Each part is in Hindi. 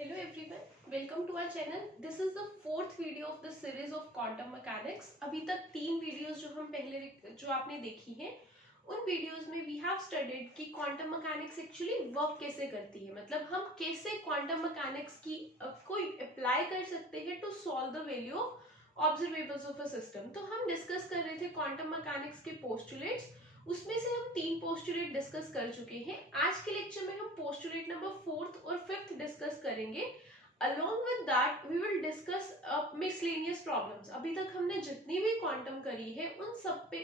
Hello everyone, welcome to our channel. This is the fourth video of the series of quantum mechanics. अभी तक 3 वीडियोस जो आपने देखी हैं, उन वीडियोस में वी हैव स्टडीड कि क्वांटम मैकेनिक्स एक्चुअली वर्क कैसे करती है, मतलब हम कैसे क्वांटम मैकेनिक्स की को अप्लाई कर सकते हैं to solve the value of observables of a system. तो हम डिस्कस कर रहे थे क्वांटम मैकेनिक्स के पोस्टुलेट्स. उसमें से हम 3 पोस्टुलेट डिस्कस कर चुके हैं. आज के लेक्चर में हम पोस्टुलेट नंबर 4th और 5th डिस्कस करेंगे. Along with that, we will discuss miscellaneous problems. अभी तक हमने जितनी भी क्वांटम करी है उन सब पे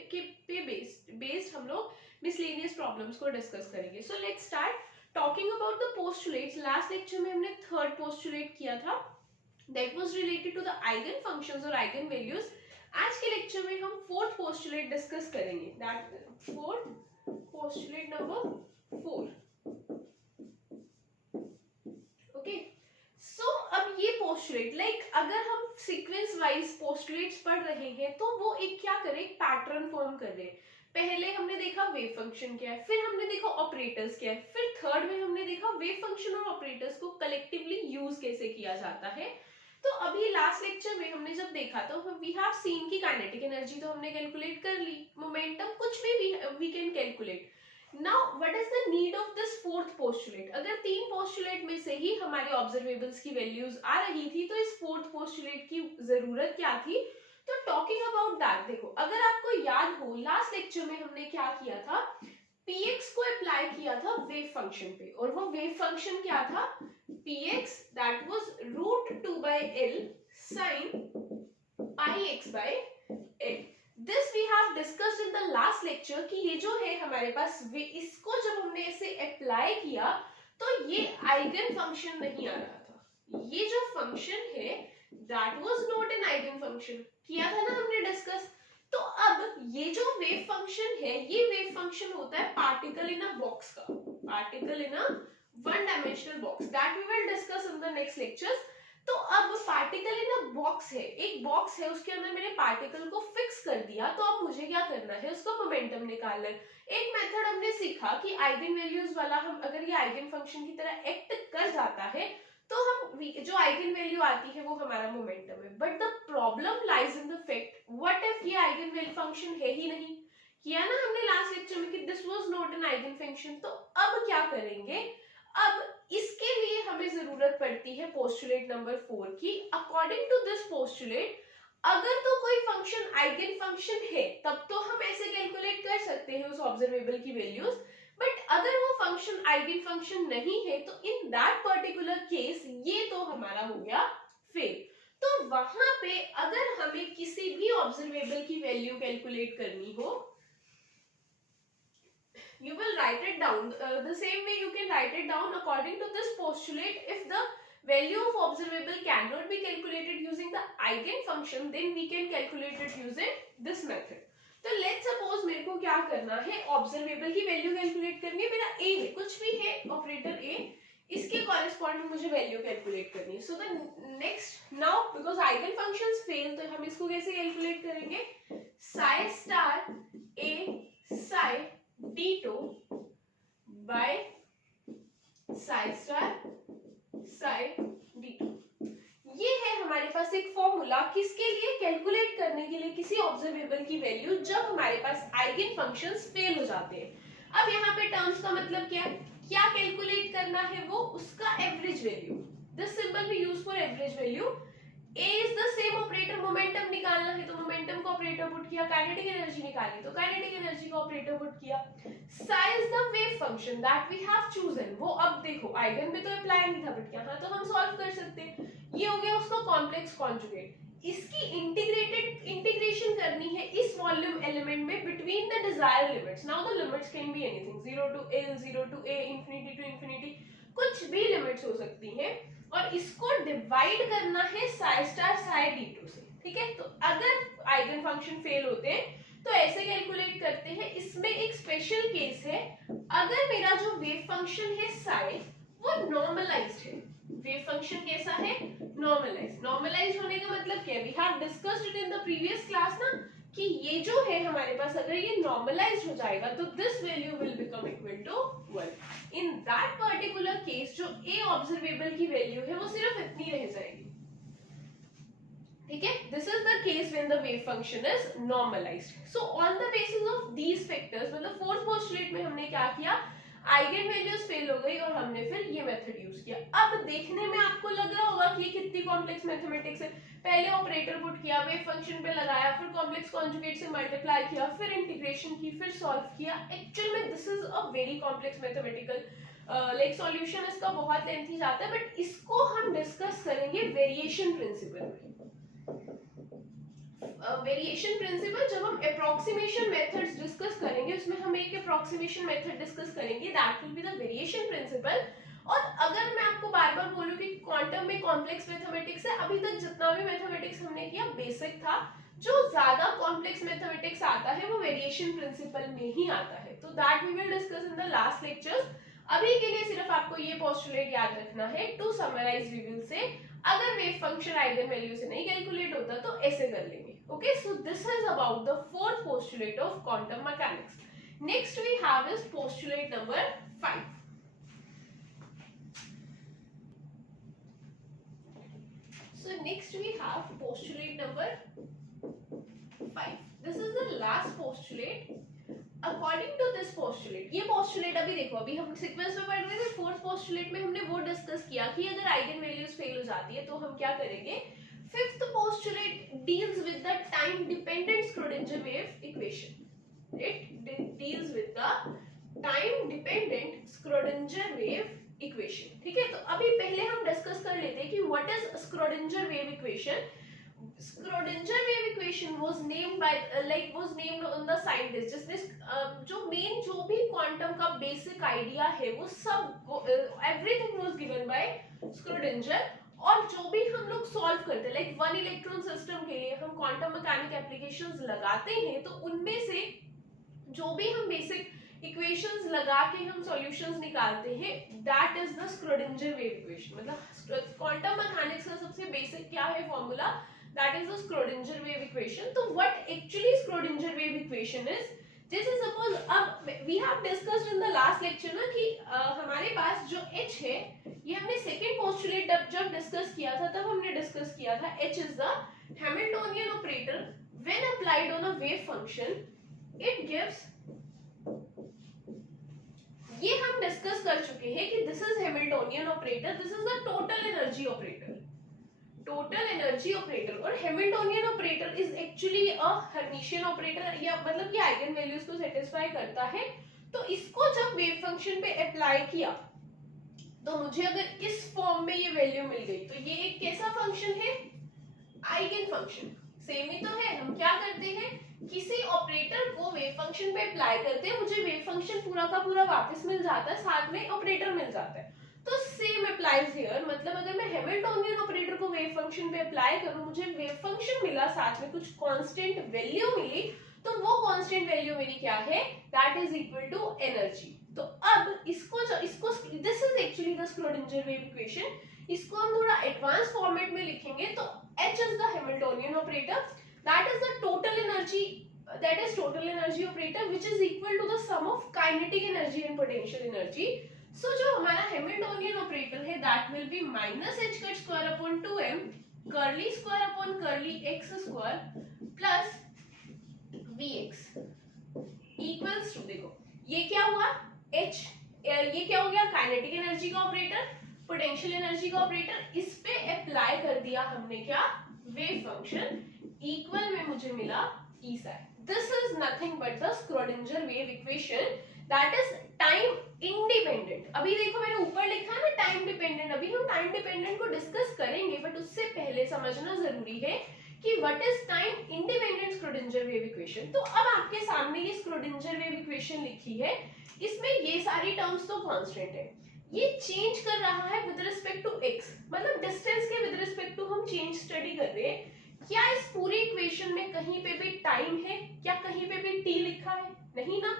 बेस्ड हम लोग miscellaneous problems को डिस्कस करेंगे. So let's start talking about the postulates. Last lecture में हमने थर्ड पोस्टुलेट किया था, that was related to the eigen functions और eigen values. आज के लेक्चर में हम फोर्थ पोस्टुलेट डिस्कस करेंगे, that fourth postulate number 4. Okay, so अब ये पोस्टुलेट अगर हम सीक्वेंस वाइज पोस्टुलेट्स पढ़ रहे हैं तो वो एक क्या करे, एक पैटर्न फॉर्म कर रहे हैं. पहले हमने देखा वेव फंक्शन क्या है, फिर हमने देखा ऑपरेटर्स क्या है, फिर थर्ड में हमने देखा वेव फंक्शन और ऑपरेटर्स को कलेक्टिवली यूज कैसे किया जाता है. तो अभी लास्ट लेक्चर में हमने जब देखा तो वी हैव सीन की काइनेटिक एनर्जी तो हमने कैलकुलेट कर ली, मोमेंटम कुछ भी we can calculate. Now what is the need of this fourth postulate. अगर 3 पोस्टुलेट में से ही हमारे ऑब्जर्वेबल्स की वैल्यूज आ रही थी तो इस फोर्थ पोस्टुलेट की जरूरत क्या थी. तो टॉकिंग अबाउट दैट, देखो अगर आपको याद हो लास्ट लेक्चर में हमने क्या किया था, px को अप्लाई किया था वेव फंक्शन पे, और वो वेव फंक्शन क्या था, px that was root 2 by L sin pi x by L. This we have discussed in the last lecture कि ये जो है हमारे पास इसको जब हमने इसे अप्लाई किया तो ये आइगन फंक्शन नहीं आ रहा था. ये जो फंक्शन है that was not an eigen function, किया था ना हमने डिस्कस. तो अब ये जो वेव फंक्शन है, ये वेव फंक्शन होता है पार्टिकल इन अ बॉक्स का, particle in a one dimensional box, that we will discuss in the next lectures. तो अब पार्टिकल इन अ बॉक्स है, एक बॉक्स है, उसके अंदर मैंने पार्टिकल को फिक्स कर दिया. तो अब मुझे क्या करना है, उसका मोमेंटम निकालना है. एक मेथड हमने सीखा कि आइगन वैल्यूज वाला, हम अगर ये आइगन फंक्शन की तरह एक्ट कर जाता है तो हम जो आइगन वैल्यू आती है वो हमारा मोमेंटम है. But the problem lies in the fact, what if ये आइगन वैल्यू फंक्शन है ही नहीं. किया ना हमने लास्ट लेक्चर में कि this was not an eigen function. तो अब क्या करेंगे, अब इसके लिए हमें जरूरत पड़ती है पोस्टुलेट नंबर 4 की. अकॉर्डिंग टू दिस पोस्टुलेट, अगर तो कोई फंक्शन आइगन फंक्शन है तब तो हम ऐसे कैलकुलेट कर सकते हैं उस ऑब्जर्वेबल की वैल्यूज. बट अगर वो फंक्शन आइगन फंक्शन नहीं है तो इन दैट पर्टिकुलर केस ये तो हमारा हो गया फेल. तो वहां पे अगर हमें किसी भी ऑब्जर्वेबल की वैल्यू कैलकुलेट करनी हो, you will write it down the same way you can write it down according to this postulate. If the value of observable cannot be calculated using the eigen function, then we can calculate it using this method. तो लेट्स सपोज मेरे को क्या करना है, ऑब्जर्वेबल की वैल्यू कैलकुलेट करनी है. मेरा ए है, कुछ भी है ऑपरेटर ए, इसके कॉरेस्पॉन्डिंग मुझे वैल्यू कैलकुलेट करनी है. So the next, now because eigen functions fail, तो हम इसको कैसे कैलकुलेट करेंगे, Sai star A Sai d2 by psi star psi d2. ये है हमारे पास एक फॉर्मूला, किसके लिए, कैलकुलेट करने के लिए किसी ऑब्जर्वेबल की वैल्यू जब हमारे पास आइगन फंक्शंस फेल हो जाते हैं. अब यहाँ पे टर्म्स का मतलब क्या है, क्या कैलकुलेट करना है, वो उसका average value. This symbol we use for average value. A is the same operator, momentum निकालना है तो मोमेंटम को ऑपरेटर पुट किया, काइनेटिक एनर्जी निकाली तो काइनेटिक एनर्जी को ऑपरेटर पुट किया. psi is the wave function that we have chosen. वो अब देखो आइगन पे तो अप्लाई नहीं था, बट यहाँ तो हम सॉल्व कर सकते हैं. ये हो गया उसका कॉम्प्लेक्स कॉन्जुगेट. इसकी इंटीग्रेशन करनी है इस वॉल्यूम एलिमेंट में between the desired limits. Now the limits can be anything, 0 to L, 0 to A, infinity to infinity, कुछ भी लिमिट्स हो सकती हैं. और इसको डिवाइड करना है साई स्टार साई d2 से. ठीक है, तो अगर आइगन फंक्शन फेल होते हैं तो ऐसे कैलकुलेट करते हैं. इसमें एक स्पेशल केस है, अगर मेरा जो वेव फंक्शन है साई वो नॉर्मलाइज्ड है. वेव फंक्शन कैसा है, नॉर्मलाइज्ड. नॉर्मलाइज्ड होने का मतलब क्या है, we have discussed it in the previous class ना, कि ये जो है हमारे पास अगर ये नॉर्मलाइज्ड हो जाएगा तो this value will become equal to 1. In that particular case जो ए ऑब्जर्वेबल की वैल्यू है वो सिर्फ इतनी रह जाएगी, ठीक है। This is the case when the wave function is normalised. So on the basis of these factors, मतलब फोर्थ पोस्टुलेट में हमने क्या किया, आइगन वैल्यूज फेल हो गई और हमने फिर ये मेथड यूज किया। अब देखने में आपको लग रहा होगा कि ये कितनी कॉम्प्लेक्स मैथमेटिक्स है, पहले ऑपरेटर पुट किया, वेव फंक्शन पे लगाया, फिर कॉम्प्लेक्स कॉन्जुगेट से मल्टीप्लाई किया, फिर इंटीग्रेशन की, फिर सॉल्व किया। एक्चुअल में this is a very complex mathematical like solution इसका बहुत लेंथी जाता है, बट इसको हम डिस्कस करेंगे वेरिएशन प्रिंसिपल में। वेरिएशन प्रिंसिपल जब हम अप्रोक्सीमेशन मेथड्स डिस्कस करेंगे, उसमें हम एक अप्रोक्सीमेशन मेथड डिस्कस करेंगे, that will be the variation principle. और अगर मैं आपको बार बार बोलूं कि क्वांटम में कॉम्प्लेक्स मैथमेटिक्स है, अभी तक जितना भी मैथमेटिक्स हमने किया बेसिक था, जो ज्यादा कॉम्प्लेक्स मैथमेटिक्स आता है वो वेरिएशन प्रिंसिपल में ही आता है। तो that we will discuss in the last lectures. अभी के लिए सिर्फ आपको ये पोस्टुलेट याद रखना है। To summarise we will say, अगर वेव फंक्शन आइगन वैल्यू से नहीं कैलकुलेट होता तो ऐसे कर लेंगे। Okay, so this is about the fourth postulate of quantum mechanics. Next we have is postulate number 5. So next we have postulate number 5. This is the last postulate. According to this postulate, ये postulate अभी देखो, अभी हम सीक्वेंस में पढ़ रहे थे, फोर्थ पोस्टुलेट में हमने वो डिस्कस किया कि अगर आइगन वैल्यूज फेल हो जाती है तो हम क्या करेंगे। Fifth postulate deals with the time-dependent Schrodinger wave equation. It deals with the time-dependent Schrodinger wave equation. ठीक है, तो अभी पहले हम डिस्कस कर लेते हैं कि what is Schrodinger wave equation. Schrodinger wave equation was named by was named on the scientist, जिसने जो मेन जो भी क्वांटम का बेसिक आइडिया है वो सब everything was given by Schrodinger। और जो भी हम लोग सॉल्व करते हैं, लाइक वन इलेक्ट्रॉन सिस्टम के लिए हम क्वांटम मैकेनिक एप्लीकेशंस लगाते हैं, तो उनमें से जो भी हम बेसिक इक्वेशंस लगा के हम सॉल्यूशंस निकालते हैं, that is the Schrodinger wave equation. मतलब क्वांटम मैकेनिक्स का सबसे बेसिक क्या है formula, that is the Schrodinger wave equation. तो what actually Schrodinger wave equation is, जैसे सपोज अब we have discussed in the last lecture ना कि हमारे पास जो H है, ये हमने सेकेंड पोस्टुलेट जब डिस्कस किया था तब हमने डिस्कस किया था H is the Hamiltonian operator when applied on a wave function, it gives, ये हम डिस्कस कर चुके हैं कि this is Hamiltonian operator, this is the total energy operator, total energy operator. और Hamiltonian operator is actually a Hermitian operator, या मतलब ये आइगन वैल्यूज को सेटिस्फाई करता है। तो इसको जब वेव फंक्शन पे अप्लाई किया तो मुझे अगर इस फॉर्म में ये वैल्यू मिल गई, तो ये एक कैसा फंक्शन है, आइगन फंक्शन। सेम ही तो है, हम क्या करते हैं, किसी ऑपरेटर को वेव फंक्शन पे अप्लाई करते हैं, मुझे वेव फंक्शन पूरा का पूरा वापस मिल जाता है, साथ में ऑपरेटर मिल जाता है। तो सेम अप्लाइज हियर, मतलब अगर मैं हैमिल्टोनियन ऑपरेटर को वेव फंक्शन पे अप्लाई करूं, मुझे वेव फंक्शन मिला, साथ में कुछ कांस्टेंट वैल्यू मिली, तो वो कांस्टेंट वैल्यू मेरी क्या है, that is equal to energy. तो अब इसको this is actually the Schrodinger wave equation. इसको हम थोड़ा एडवांस फॉर्मेट में लिखेंगे तो H is the Hamiltonian operator, that is the total energy, that is total energy operator which is equal to the sum of kinetic energy and potential energy. So जो हमारा हैमिल्टोनियन ऑपरेटर है that will be minus h cut square upon 2m curly square upon curly x square plus vx equals to, देखो ये क्या हुआ h, ये क्या हो गया, काइनेटिक एनर्जी का ऑपरेटर, पोटेंशियल एनर्जी का ऑपरेटर, इस पे अप्लाई कर दिया हमने क्या, वेव फंक्शन, इक्वल में मुझे मिला E psi. This is nothing but the Schrodinger wave equation that is time independent. अभी देखो मैंने ऊपर लिखा है ना टाइम डिपेंडेंट, अभी हम टाइम डिपेंडेंट को डिस्कस करेंगे, बट उससे पहले समझना जरूरी है कि what is time independent Schrödinger wave equation. तो अब आपके सामने ये स्क्रोडिंजर वेव इक्वेशन लिखी है, इसमें ये सारी टर्म्स तो कांस्टेंट है, ये चेंज कर रहा है विद रिस्पेक्ट टू x, मतलब डिस्टेंस के विद रिस्पेक्ट टू हम चेंज स्टडी कर रहे हैं। क्या इस पूरी इक्वेशन में कहीं पे भी टाइम है, क्या कहीं पे भी t लिखा है, नहीं ना।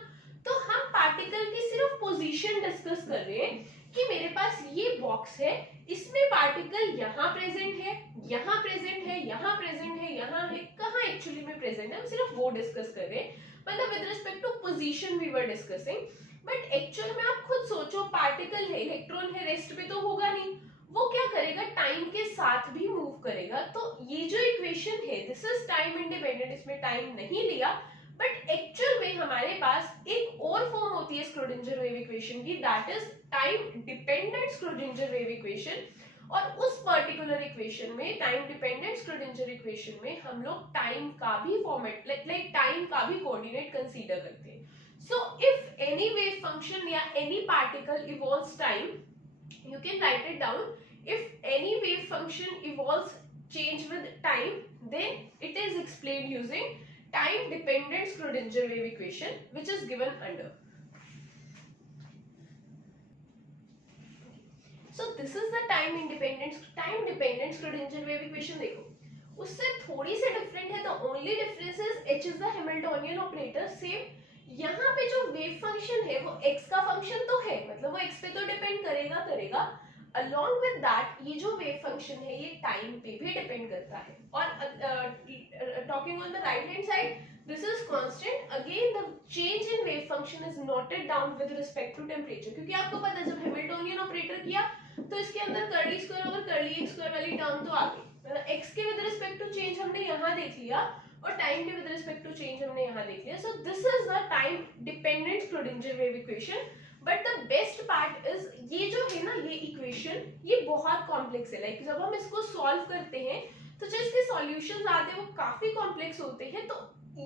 तो हम पार्टिकल की सिर्फ पोजीशन डिस्कस कर रहे हैं कि मेरे पास ये बॉक्स है, इसमें पार्टिकल यहाँ प्रेजेंट है, यहाँ प्रेजेंट है, यहाँ प्रेजेंट है, यहाँ है, कहाँ एक्चुअली में प्रेजेंट है, हम सिर्फ वो डिस्कस कर रहे हैं, मतलब with respect to position we were discussing. But actual में आप खुद सोचो, पार्टिकल है, इलेक्ट्रॉन है, रेस्ट पे तो होगा नहीं, वो क्या करेगा, टाइम के साथ भी मूव करेगा। तो ये जो इक्वेशन है दिस इज टाइम इंडिपेंडेंट, इसमें टाइम नहीं लिया, बट एक्चुअल में हमारे पास एक और फॉर्म होती है स्क्रोडिंजर वेव इक्वेशन की, that is time dependent Schrodinger wave equation. और उस पर्टिकुलर इक्वेशन में, टाइम डिपेंडेंट स्क्रोडिंजर इक्वेशन में, हम लोग टाइम का भी फॉर्मेट लाइक टाइम का भी कोऑर्डिनेट कंसीडर करते हैं। So if any wave function या any particle evolves time, you can write it down. If any wave function evolves change with time, then it is explained using time dependent Schrodinger wave equation, which is given under. So this is the time dependent Schrodinger wave equation. देखो उससे थोड़ी सी डिफरेंट है, the only difference is h is the Hamiltonian operator. Same यहाँ पे जो वेव फंक्शन है वो x का फंक्शन तो है, मतलब वो x पे तो डिपेंड करेगा, along with that ये जो वेव फंक्शन है ये टाइम पे भी डिपेंड करता है। और talking on the right hand side, this is constant, again the change in wave function is noted down with respect to temperature, क्योंकि आपको पता है जब हैमिल्टोनियन ऑपरेटर किया तो इसके अंदर curly square over curly x square वाली टर्म तो आ गई, मतलब x के विद रिस्पेक्ट टू चेंज हमने यहाँ देख लिया और टाइम के विद रिस्पेक्ट टू चेंज हमने यहाँ देख लिया। सो this is the time dependent Schrodinger wave equation. But the best part is ये जो है ना ये इक्वेशन ये बहुत कॉम्प्लेक्स है, लाइक जब हम इसको सॉल्व करते हैं तो जो इसके सॉल्यूशंस आते हैं वो काफी कॉम्प्लेक्स होते हैं। तो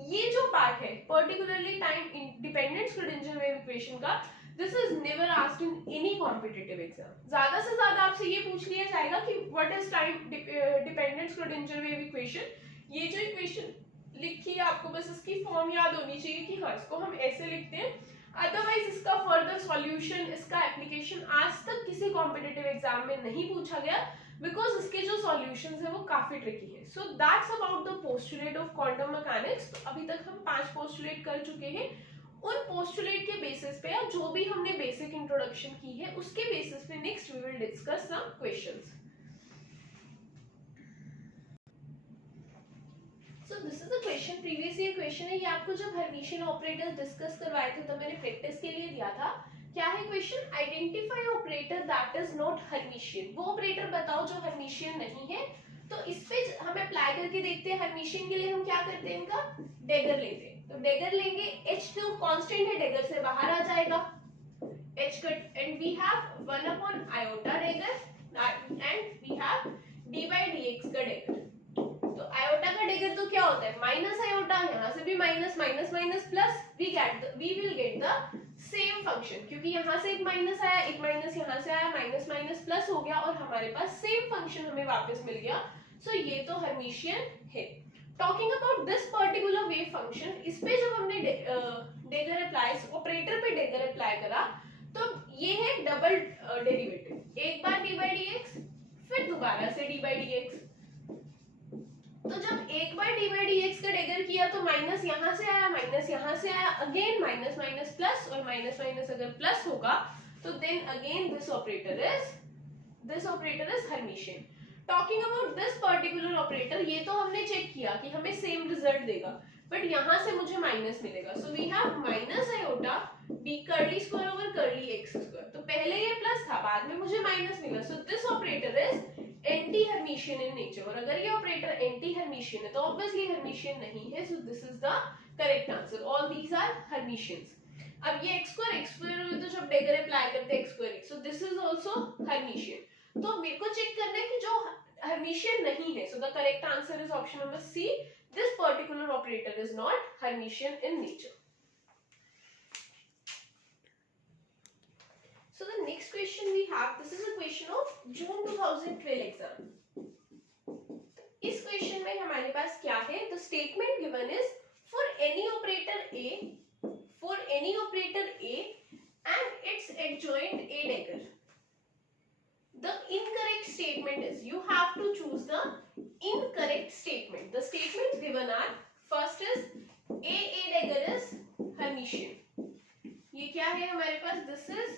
ये जो पार्ट है particularly time dependent Schrodinger wave equation का, this is never asked in any competitive exam. ज्यादा से ज्यादा आपसे ये पूछ लिया जाएगा कि what is time dependent Schrodinger wave equation. ये जो इक्वेशन लिखी है आपको बस इसकी फॉर्म याद होनी चाहिए कि हाँ इसको हम ऐसे लिखते हैं, अदरवाइज इसका फर्दर सॉल्यूशन, इसका एप्लीकेशन आज तक किसी कॉम्पिटिटिव एग्जाम में नहीं पूछा गया, बिकॉज इसके जो सॉल्यूशंस है वो काफी ट्रिकी है। So that's about the postulate of quantum mechanics. तो अभी तक हम 5 पोस्टुलेट कर चुके हैं। उन पोस्टुलेट के बेसिस पे या जो भी हमने बेसिक इंट्रोडक्शन की है उसके बेसिस पे next we will discuss some questions. So this is the question, previous year question है ये, आपको जब हर्मिशियन ऑपरेटर्स डिस्कस करवाए थे तो मैंने प्रैक्टिस के लिए दिया था। क्या है question, identify operator that is not Hermitian, वो ऑपरेटर बताओ जो हर्मिशियन नहीं है। तो इस पे हम अप्लाई करके देखते हैं। हर्मिशियन के लिए हम क्या करते हैं, इनका डेगर लेते हैं, तो डेगर लेंगे, h जो कांस्टेंट है डेगर से बाहर आ जाएगा, h cut, and we have 1 upon iota dagger and we have d by dx का डेगर। तो आयोटा का डेगर तो क्या होता है, माइनस आयोटा, यहाँ से भी minus minus minus plus, we will get the same function, क्योंकि यहाँ से एक माइनस आया, एक माइनस यहाँ से आया, माइनस माइनस प्लस हो गया और हमारे पास सेम फंक्शन हमें वापस मिल गया। सो ये तो हर्मिशियन है। Talking about this particular wave function, इस पे जब हमने डेगर अप्लाई, ऑपरेटर पे डेगर अप्लाई करा तो ये है डबल डेरिवेटिव, एक बार डी बाई डी एक्स फिर दोबारा से डी बाई डी एक्स। तो जब एक बार डी बाई डी एक्स का डेगर किया तो माइनस यहाँ से आया, माइनस यहाँ से आया, अगेन माइनस माइनस प्लस, और माइनस माइनस अगर प्लस होगा तो then again this operator is Hermitian. Talking about this particular operator, ये तो हमने चेक किया कि हमें सेम रिजल्ट देगा, बट यहाँ से मुझे माइनस मिलेगा। So we have minus iota d curly square over curly x square. तो पहले ये प्लस था, बाद में मुझे माइनस मिला। सो this operator is anti Hermitian in nature, और अगर ये ऑपरेटर एंटी हर्मिशियन है तो ऑब्वियसली हर्मिशियन नहीं है। So this is the correct answer, all these are Hermitians. अब ये x स्क्वायर हुए तो जब डेगर अप्लाई करते हैं x square, so this is also Hermitian. तो मेरे को चेक करना है कि जो हर्मिशियन नहीं है, so the correct answer is option number C, this particular operator is not Hermitian in nature. So the next question we have, this is a question of June 2012 exam. इस क्वेश्चन में हमारे पास क्या है, the statement given is for any operator A and its adjoint A dagger. The incorrect statement is, you have to choose the incorrect statement. The statements given are, first is A dagger is Hermitian. ये क्या है हमारे पास, this is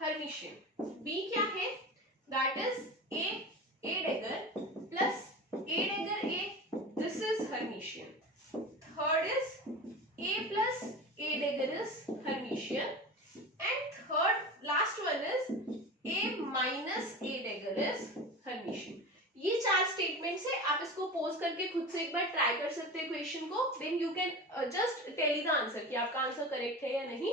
Hermitian. B क्या है, that is A dagger plus A dagger A, this is Hermitian. Third is A plus A dagger is Hermitian. Minus A dagger is Hermitian. ये 4 स्टेटमेंट्स है, आप इसको पोज करके खुद से एक बार ट्राई कर सकते हैं क्वेश्चन को, then you can just tell the answer कि आपका आंसर करेक्ट है या नहीं।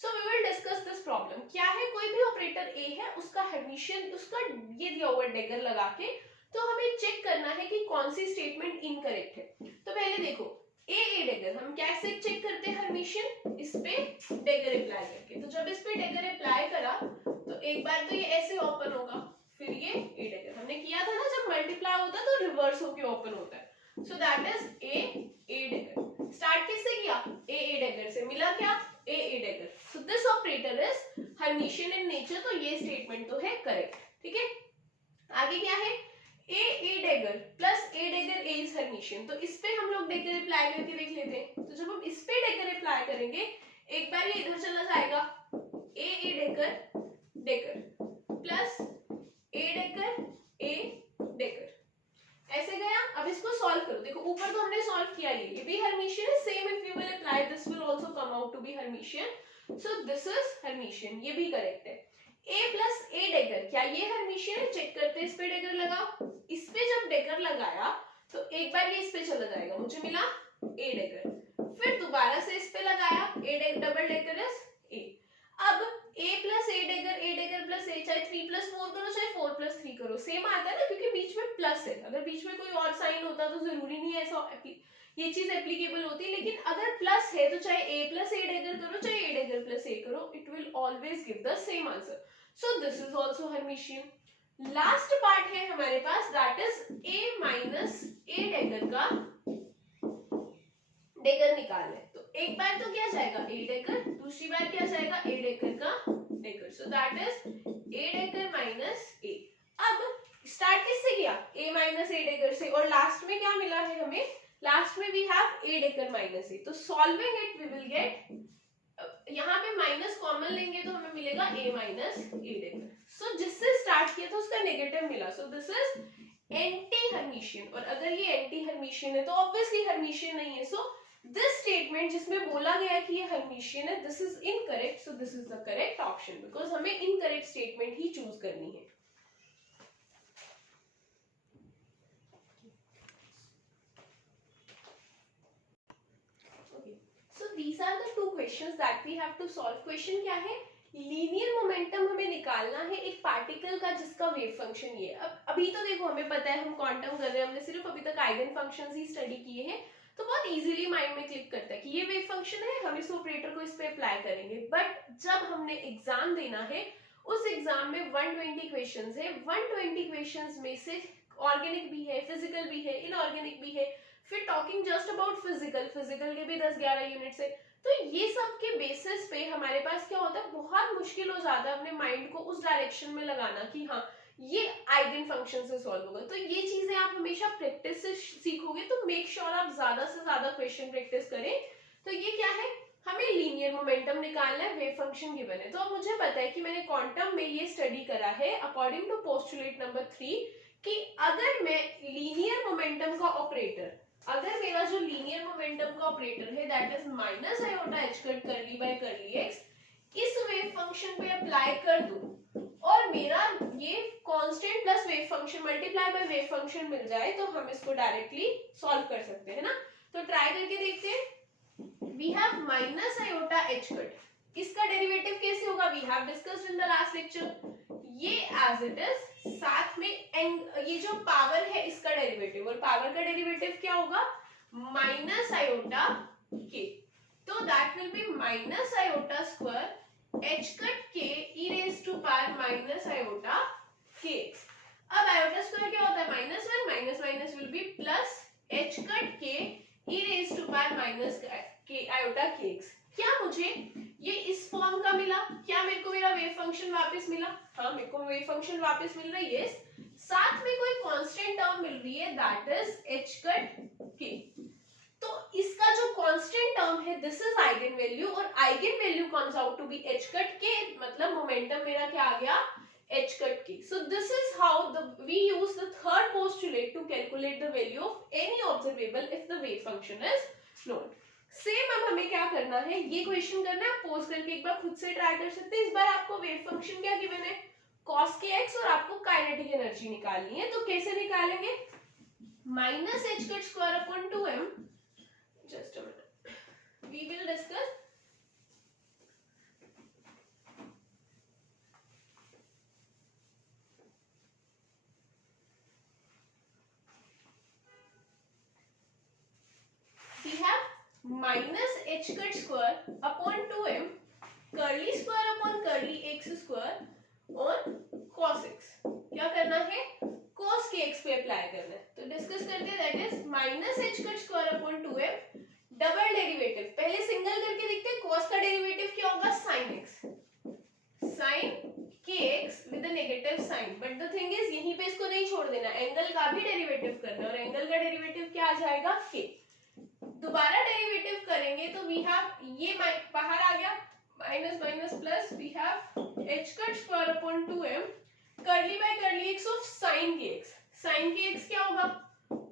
So we will discuss this problem. क्या है, कोई भी ऑपरेटर ए है, उसका हर्मिशियन, उसका ये दिया हुआ डेगर लगा के, तो हमें चेक करना है कि कौन सी स्टेटमेंट इनकरेक्ट है। तो पहले देखो ए डेगर, हम कैसे चेक करते हैं हर्मिशियन, इस पे डेगर अप्लाई करके। तो जब इस पे डेगर अप्लाई करा तो एक बार तो ये ऐसे ओपन होगा, फिर ये ए डेगर, हमने किया था ना जब मल्टीप्लाई होता है तो रिवर्स होके ओपन होता है। So that is A dagger. Start किससे किया, ए डेगर से, मिला क्या, A dagger. So this operator is Hermitian in nature. तो ये स्टेटमेंट तो है करेक्ट, ठीक है। आगे क्या है, A dagger plus A dagger A is Hermitian. तो इस पे हम लोग डेगर अप्लाई करके देख लेते हैं। तो जब हम इस पे डेगर अप्लाई करेंगे, एक बार ये इधर चला जाएगा, ए डेगर प्लस ए डेगर ऐसे गया। अब इसको सॉल्व करो, देखो ऊपर तो हमने सॉल्व किया, ये भी हर्मिशियन है, same if you will apply this will also come out to be Hermitian. So this is Hermitian, ये भी करेक्ट है। ए प्लस ए डेगर, क्या ये हर्मिशियन है, चेक करते हैं। इस पे डेगर लगाओ, इस पे जब डेगर लगाया तो एक बार ये इस पे चला जाएगा, मुझे मिला ए डेगर, फिर दोबारा से इस पे लगाया, डबल डेगर इज ए। अब ए प्लस ए डेगर प्लस ए, चाहे 3 प्लस 4 करो चाहे 4 प्लस 3 करो, सेम आता है ना, क्योंकि बीच में प्लस है। अगर बीच में कोई और साइन होता तो जरूरी नहीं है ऐसा ये चीज एप्लीकेबल होती है, लेकिन अगर प्लस है तो चाहे ए प्लस ए डेगर करो चाहे ए डेगर प्लस ए करो, it will always give the same answer. So this is also Hermitian. Last part है हमारे पास, that is A minus A dagger का डेगर निकालना है। तो एक बार तो क्या जाएगा ए डेगर, दूसरी बार क्या जाएगा ए डेगर का dagger. So that is A dagger minus A. अब स्टार्ट किससे किया, ए माइनस ए डेगर से, और लास्ट में क्या मिला है हमें, लास्ट में we have a dagger minus a. तो solving it we will get, यहाँ पे माइनस कॉमन लेंगे तो हमें मिलेगा a माइनस ए डेगर। सो जिससे स्टार्ट किया था उसका नेगेटिव मिला, सो दिस इज एंटी हर्मिशियन। और अगर ये एंटी हर्मिशियन है तो ऑब्वियसली हर्मिशियन नहीं है। सो दिस स्टेटमेंट जिसमें बोला गया कि ये हर्मिशियन है, this is incorrect. So this is the correct option, because हमें इनकरेक्ट स्टेटमेंट ही चूज करनी है। These are the two questions that we have to solve. Question क्या है, लीनियर मोमेंटम हमें निकालना है एक पार्टिकल का जिसका वेव फंक्शन ये है। अब अभी तो देखो हमें पता है हम क्वांटम कर रहे हैं, हमने सिर्फ अभी तक आइगन फंक्शंस ही स्टडी किए हैं, तो बहुत इजीली माइंड में क्लिक करता है कि ये वेव फंक्शन है, हम इस ऑपरेटर को इस पे अप्लाई करेंगे। बट जब हमने एग्जाम देना है, उस एग्जाम में 120 क्वेश्चंस है, 120 क्वेश्चंस में से ऑर्गेनिक भी है, फिजिकल भी है, इनऑर्गेनिक भी है, फिर टॉकिंग जस्ट अबाउट फिजिकल के भी 10-11 यूनिट्स है। तो ये सब के बेसिस पे हमारे पास क्या होता है, बहुत मुश्किल हो जाता है अपने माइंड को उस डायरेक्शन में लगाना कि हाँ ये आइगन फंक्शन से सॉल्व होगा। तो ये चीजें आप हमेशा प्रैक्टिस से सीखोगे, तो मेक श्योर आप ज्यादा से ज्यादा क्वेश्चन प्रैक्टिस करें। तो ये क्या है, हमें लीनियर मोमेंटम निकालना है, वेव फंक्शन गिवन है। तो अब मुझे पता है कि मैंने क्वांटम में ये स्टडी करा है अकॉर्डिंग टू पोस्टुलेट नंबर 3 कि अगर मैं लीनियर मोमेंटम का ऑपरेटर, अगर मेरा जो लीनियर मोमेंटम का ऑपरेटर है that is minus iota h cut curly by curly x, इस वेव फंक्शन पे अप्लाई कर दूं और मेरा ये constant plus wave function multiply by wave function मिल जाए, तो हम इसको डायरेक्टली सॉल्व कर सकते हैं ना। तो ट्राई करके देखते हैं। We have minus iota h cut, इसका डेरिवेटिव कैसे होगा, we have discussed in the last lecture. ये एज इट इज, साथ में ये जो पावर है इसका डेरिवेटिव, और पावर का डेरिवेटिव क्या होगा, माइनस आयोटा के। तो that will be minus iota square h cut k e raise to power minus iota k. अब आयोटा स्क्वायर क्या होता है, -1, minus minus will be plus h cut k e raise to power minus k iota k x. क्या मुझे ये इस फॉर्म का मिला, क्या मेरे को मेरा वेव फंक्शन वापस मिला, हाँ मेरे को वेव फंक्शन वापस मिल रही है, साथ में कोई कांस्टेंट टर्म मिल रही है दैट इज एच कट के। तो इसका जो कांस्टेंट टर्म है दिस इज आइगन वैल्यू, और eigen value comes out to be h cut के, मतलब मोमेंटम मेरा क्या आ गया, एच कट के। So this is how we use the third postulate to calculate the value of any observable if the wave function is known. Same अब हमें क्या करना है, ये क्वेश्चन करना है, पोज करके एक बार खुद से ट्राई कर सकते हैं। इस बार आपको वेव फंक्शन क्या गिवन है, cos के x और आपको काइनेटिक एनर्जी निकालनी है। तो कैसे निकालेंगे? Minus h cut square upon 2m, just a minute we will discuss. We have minus h cut square upon 2m curly square upon curly x square और cos x। क्या करना है? cos के x पे अप्लाई करना है। तो डिस्कस करते हैं। That is minus h cut square upon 2m, double derivative पहले सिंगल करके देखते हैं। cos का डेरिवेटिव क्या होगा? sin x, sin kx with a negative sign. But the thing is यहीं पे इसको नहीं छोड़ देना, एंगल का भी डेरिवेटिव करना है और एंगल का डेरिवेटिव क्या आ जाएगा? k। दोबारा डेरिवेटिव करेंगे तो वी हैव, ये बाहर आ गया, minus minus plus, we have h cut square upon 2m curly by curly x of sin kx। sin kx क्या होगा?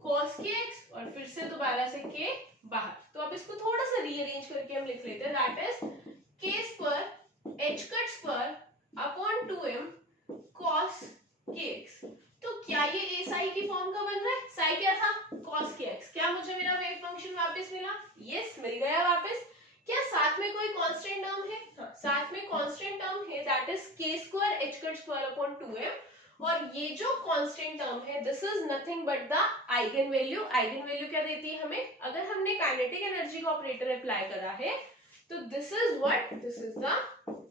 cos kx और फिर से दोबारा से k बाहर। तो अब इसको थोड़ा सा रीअरेंज करके हम लिख लेते हैं। That is k square h cut square upon 2m cos kx। तो क्या ये a साई की फॉर्म का बन रहा है? साई क्या था? cos kx। क्या मुझे मेरा वेव फंक्शन वापस मिला? यस, मिल गया वापस। क्या साथ में कोई कांस्टेंट टर्म है? हाँ, साथ में कांस्टेंट टर्म है, that is k square h cut square upon 2m। और ये जो कांस्टेंट टर्म है this is nothing but the eigen value. Eigen value क्या देती है हमें? अगर हमने काइनेटिक एनर्जी का ऑपरेटर अप्लाई करा है तो this is what? This is the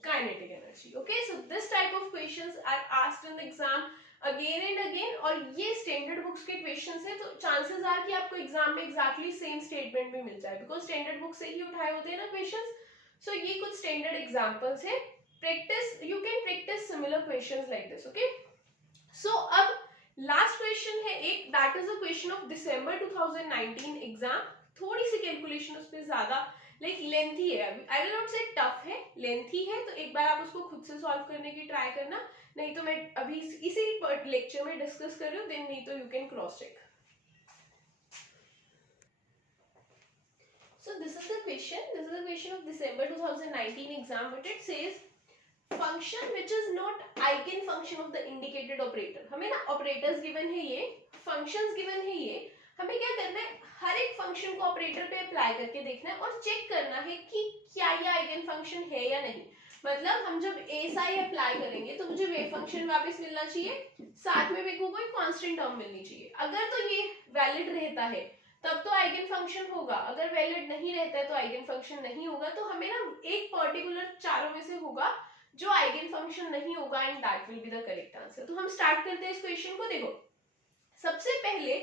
kinetic energy. Okay, so this type of questions are asked in the exam again and again. और ये स्टैंडर्ड बुक्स के क्वेश्चंस है, तो चांसेस आर कि आपको एग्जाम में एग्जैक्टली सेम स्टेटमेंट भी मिल जाए, बिकॉज स्टैंडर्ड बुक से ही उठाए होते हैं ना क्वेश्चंस। सो ये कुछ स्टैंडर्ड एग्जांपल्स है। Practice, you can practice similar questions like this. Okay, so अब लास्ट क्वेश्चन है एक, that is a question of December 2019 exam. थोड़ी सी कैलकुलेशन उसमें ज्यादा लाइक लेंथी है, I will not say tough है, लेंथी है। तो एक बार आप उसको खुद से सॉल्व करने की ट्राई करना, नहीं तो मैं अभी इसी लेक्चर में डिस्कस कर रही हूँ, देन नहीं तो you can cross check. So this is the question. This is the question of December 2019 exam. But it says function which is not eigenfunction of the indicated operator. हमें ना operators given है ये, functions given है ये, हमें क्या करना है? हर एक फंक्शन को ऑपरेटर पे अप्लाई करके देखना है और चेक करना है कि क्या ये आइगन फंक्शन है या नहीं। मतलब हम जब एसाई अप्लाई करेंगे तो मुझे वेव फंक्शन वापस मिलना चाहिए, साथ में मेरे को कोई कांस्टेंट टर्म मिलनी चाहिए। अगर तो ये वैलिड रहता है तब तो आइगन फंक्शन होगा, अगर वैलिड नहीं रहता है तो आइगन फंक्शन नहीं होगा। तो हमें ना एक पर्टिकुलर चारों में से होगा जो आइगन फंक्शन नहीं होगा, and that will be the correct answer. तो हम स्टार्ट करते हैं इस क्वेश्चन को। देखो, सबसे पहले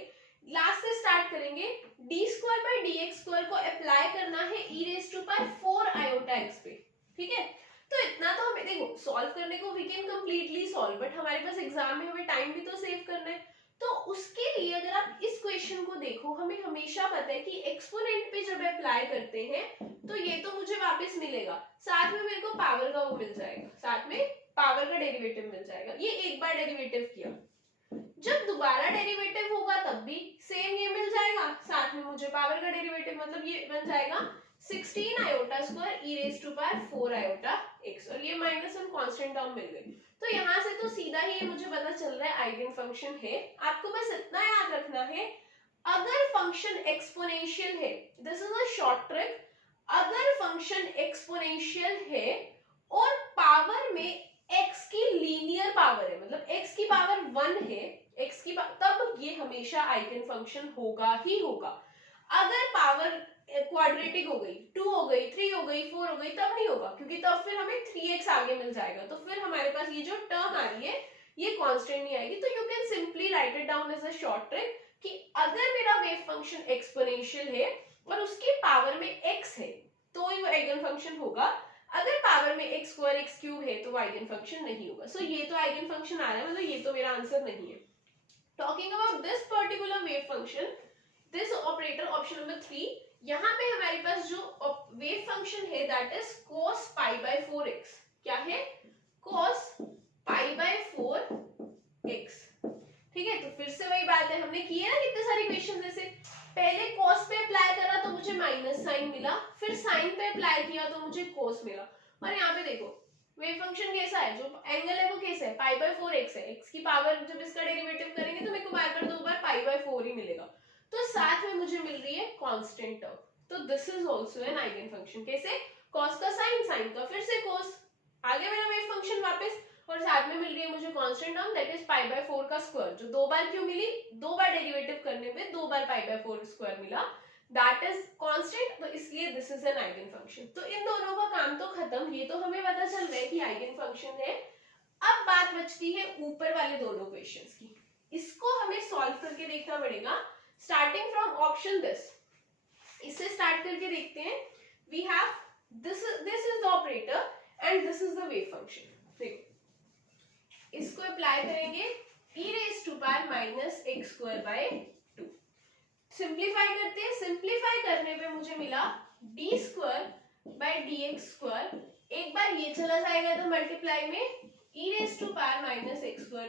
लास्ट से स्टार्ट करेंगे। D square by D x square को अप्लाई करना है e raise to power 4 iota x पे। ठीक है, तो इतना तो हमें, देखो सॉल्व करने को we can completely solve, but हमारे पास एग्जाम में हमें टाइम भी तो सेव करना है। तो उसके लिए अगर आप इस क्वेश्चन को देखो, हमें हमेशा पता है कि एक्सपोनेंट पे जब अप्लाई करते हैं तो ये तो मुझे वापस मिलेगा, साथ में मेरे को पावर का वो मिल जाएगा, साथ में पावर का डेरिवेटिव मिल जाएगा। ये एक बार डेरिवेटिव किया, जब दोबारा डेरिवेटिव होगा तब भी सेम ये मिल जाएगा, साथ में मुझे पावर का डेरिवेटिव, मतलब ये बन जाएगा 16 iota square e raise to power 4 iota x, और ये माइनस हम कांस्टेंट टर्म मिल गई। तो यहाँ से तो सीधा ही मुझे पता चल रहा है आइगन फंक्शन है। आपको बस इतना याद रखना है, अगर फंक्शन एक्सपोनेंशियल है, this is a short trick, अगर फंक्शन एक्सपोनेंशियल है और पावर में x की लीनियर पावर है, मतलब x की पावर 1 है, x की तब ये हमेशा आइगन फंक्शन होगा ही होगा। अगर पावर क्वाड्रेटिक हो गई, 2 हो गई, 3 हो गई, 4 हो गई, तब नहीं होगा, क्योंकि तब फिर हमें 3x आगे मिल जाएगा, तो फिर हमारे पास ये जो टर्म आ रही है ये कांस्टेंट नहीं आएगी। तो you can simply write it down as a short trick कि अगर मेरा वेव फंक्शन एक्सपोनेंशियल है और उसकी पावर में x है तो ये आइगन फंक्शन होगा, अगर पावर में x स्क्वायर x क्यूब है तो वो आइगन फंक्शन नहीं होगा। सो ये तो आइगन फंक्शन आ रहा है, मतलब ये तो मेरा आंसर नहीं है। Talking about this particular wave function, this operator option number 3, यहाँ पे हमारे पास जो वेव फंक्शन है that is cos pi by 4x। क्या है? cos pi by 4x। ठीक है, तो फिर से वही बात है, हमने किए ना कितने सारे क्वेश्चन, जैसे पहले cos पे अप्लाई करा तो मुझे माइनस साइन मिला, फिर साइन पे अप्लाई किया तो मुझे cos मिला। और यहाँ पे देखो वेव फंक्शन कैसा है, जो एंगल है वो कैसा है, π/4x है। x की पावर जब इसका डेरिवेटिव करेंगे तो मेरे को बार बार 2 बार π/4 ही मिलेगा। तो साथ में मुझे मिल रही है कांस्टेंट टर्म, तो this is also an eigen function. कैसे, cos का साइन, साइन का फिर से cos, आ गया मेरा वेव फंक्शन वापस, और साथ में मिल रही है मुझे कांस्टेंट टर्म दैट इज π/4 का स्क्वायर, जो 2 बार क्यों मिली, 2 बार डेरिवेटिव करने पे 2 बार π/4 स्क्वायर मिला, दैट इज कांस्टेंट, तो इसलिए this is an eigen function. तो इन दोनों का काम तो खत्म, ये तो हमें पता चल रहा है कि आइगन फंक्शन है। अब बात बचती है ऊपर वाले दोनों क्वेश्चंस की, इसको हमें सॉल्व करके देखना पड़ेगा, स्टार्टिंग फ्रॉम ऑप्शन दिस। इससे स्टार्ट करके देखते हैं। We have this is the operator and this is the wave function. देखो इसको अप्लाई करेंगे, e⁻⁻x² बाय 2। सिंप्लीफाई करते हैं, सिंप्लीफाई करने पे मुझे मिला d²/dx²। एक बार ये चला जाएगा तो मल्टीप्लाई में e⁻⁻x²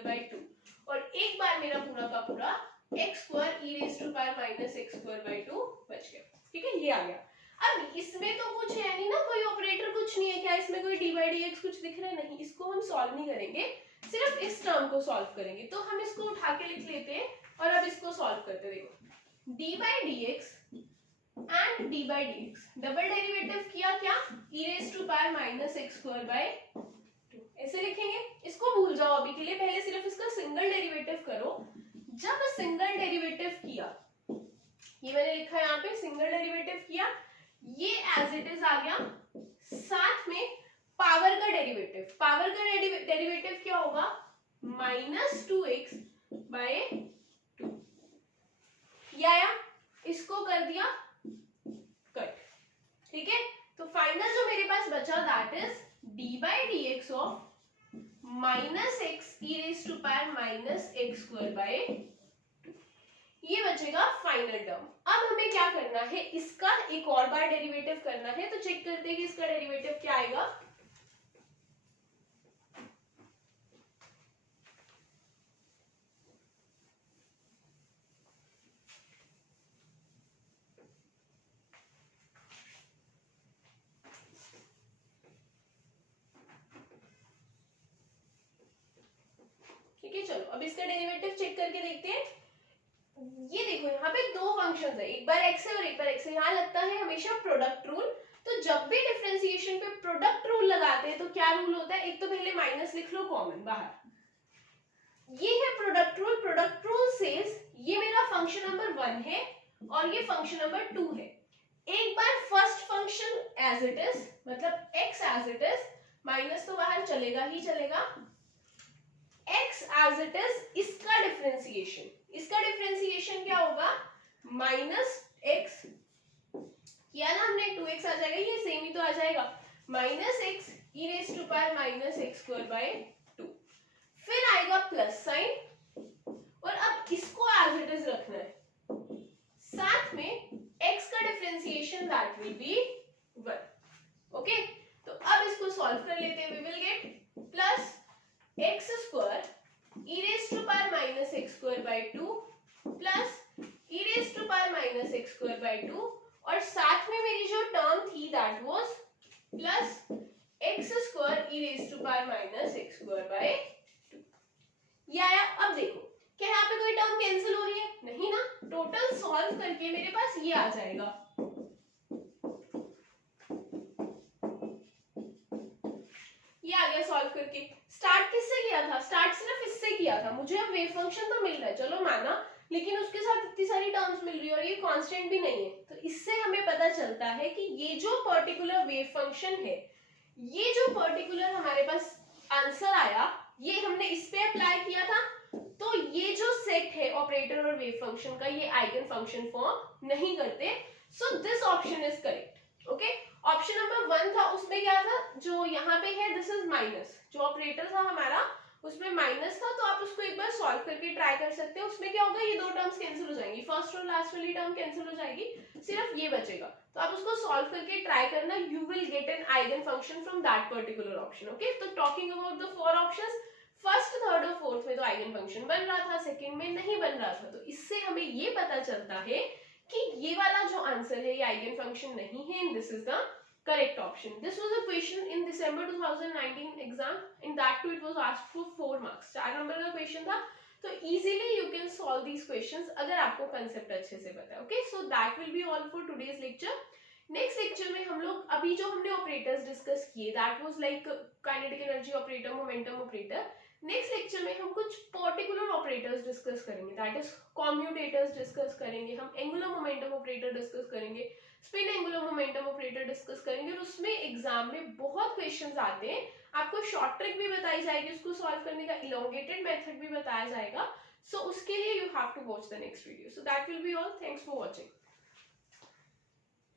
बाय 2, और एक बार मेरा पूरा का पूरा x² e⁻⁻x² बाय 2 बच गया। ठीक है, ये आ गया। अब इसमें तो कुछ है नहीं ना, कोई ऑपरेटर कुछ नहीं है, क्या इसमें कोई d/dx कुछ दिख रहा है, नहीं, इसको हम सॉल्व नहीं करेंगे, सिर्फ इस टर्म को सॉल्व करेंगे। तो हम इसको उठा के लिख लेते हैं और अब इसको सॉल्व करते हैं। देखो d/dx and d/dx double derivative किया क्या, e⁻⁻x² बाय 2 ऐसे लिखेंगे। इसको भूल जाओ अभी के लिए, पहले सिर्फ इसका सिंगल डेरिवेटिव करो। जब सिंगल डेरिवेटिव किया, ये मैंने लिखा है यहाँ पे, सिंगल डेरिवेटिव किया, ये एज इट इज आ गया, साथ में पावर का डेरिवेटिव, पावर का डेरिवेटिव क्या होगा, -2x बाय 2, ये आया, इसको कर दिया कट। ठीक है, तो फाइनल जो मेरे पास बचा that is d/dx of -x e⁻⁻x² by 2, ये बचेगा फाइनल टर्म। अब हमें क्या करना है, इसका एक और बार डेरिवेटिव करना है, तो चेक करते हैं कि इसका डेरिवेटिव क्या आएगा। ठीक है, चलो अब इसका डेरिवेटिव चेक करके देखते हैं। ये देखो यहाँ पे दो फंक्शंस है, एक बार x है और एक बार x है। यहाँ लगता है हमेशा प्रोडक्ट रूल, तो जब भी डिफरेंशिएशन पे प्रोडक्ट रूल लगाते हैं तो क्या रूल होता है, एक तो पहले माइनस लिख लो कॉमन बाहर, ये है product rule. Product rule says ये मेरा फंक्शन नंबर 1 है और ये फंक्शन नंबर 2 है। एक बार first function as it is, मतलब x as it is, minus तो बाहर चलेगा ही चलेगा, x एज इट इज, इसका डिफरेंशिएशन, इसका डिफरेंशिएशन क्या होगा, -x किया ना हमने, 2x आ जाएगा, ये सेम ही तो आ जाएगा, -x e⁻⁻x² बाय 2, फिर आएगा प्लस साइन, और अब इसको एज इट इज रखना है, साथ में x का differentiation that will be 1। Okay, तो अब इसको सॉल्व कर लेते हैं। We will get plus x² e⁻⁻x² by 2 plus e⁻⁻x² by 2, और साथ में मेरी जो टर्म थी that was plus x² e⁻⁻x² by 2, ये आया। अब देखो क्या यहाँ पे कोई टर्म कैंसिल हो रही है, नहीं ना, टोटल सॉल्व करके मेरे पास ये आ जाएगा, ये आ गया सॉल्व करके। स्टार्ट किससे किया था, स्टार्ट सिर्फ इससे किया था, मुझे अब वेव फंक्शन तो मिल रहा है, चलो माना, लेकिन उसके साथ इतनी सारी टर्म्स मिल रही है और ये कांस्टेंट भी नहीं है, तो इससे हमें पता चलता है कि ये जो पर्टिकुलर वेव फंक्शन है, ये जो पर्टिकुलर हमारे पास आंसर आया, ये हमने इस पे अप्लाई किया था, तो ये जो सेट है ऑपरेटर और वेव फंक्शन का, ये आइगन फंक्शन फॉर्म नहीं करते, so this option is correct. Okay, option number 1 था, उसमें क्या था, जो यहाँ पे है दिस इज माइनस, जो ऑपरेटर था हमारा उसमें माइनस था, तो आप उसको एक बार सॉल्व करके ट्राई कर सकते हो। उसमें क्या होगा, ये दो टर्म्स कैंसिल हो जाएंगी, फर्स्ट और लास्ट वाली टर्म कैंसिल हो जाएगी, सिर्फ ये बचेगा, तो आप उसको सॉल्व करके ट्राई करना, you will get an eigenfunction from that particular option. Okay, तो talking about the 4 options, first, third और फोर्थ में तो आइगन फंक्शन बन रहा था, सेकंड में नहीं बन रहा था, तो इससे हमें ये पता चलता है कि ये वाला जो आंसर है ये आइगन फंक्शन नहीं है, this is the correct option. This was a question in December 2019 exam. In that too, it was asked for 4 marks. 4 number का क्वेश्चन था, तो easily you can solve these questions अगर आपको concept अच्छे से पता है. Okay, so that will be all for today's lecture. Next lecture में हम लोग अभी जो हमने ऑपरेटर्स डिस्कस किए, that was like kinetic energy operator, momentum operator. Next lecture में हम कुछ पर्टिकुलर ऑपरेटर्स डिस्कस करेंगे, दैट इज कॉम्यूटेटर्स डिस्कस करेंगे, हम एंगुलर मोमेंटम ऑपरेटर डिस्कस करेंगे, spin angular momentum operator discuss करेंगे. और उसमें एग्जाम में बहुत क्वेश्चंस आते हैं, आपको शॉर्ट ट्रिक भी बताई जाएगी उसको सॉल्व करने का, इलोंगेटेड मेथड भी बताया जाएगा. सो उसके लिए you have to watch the next video. So that will be all. Thanks for watching.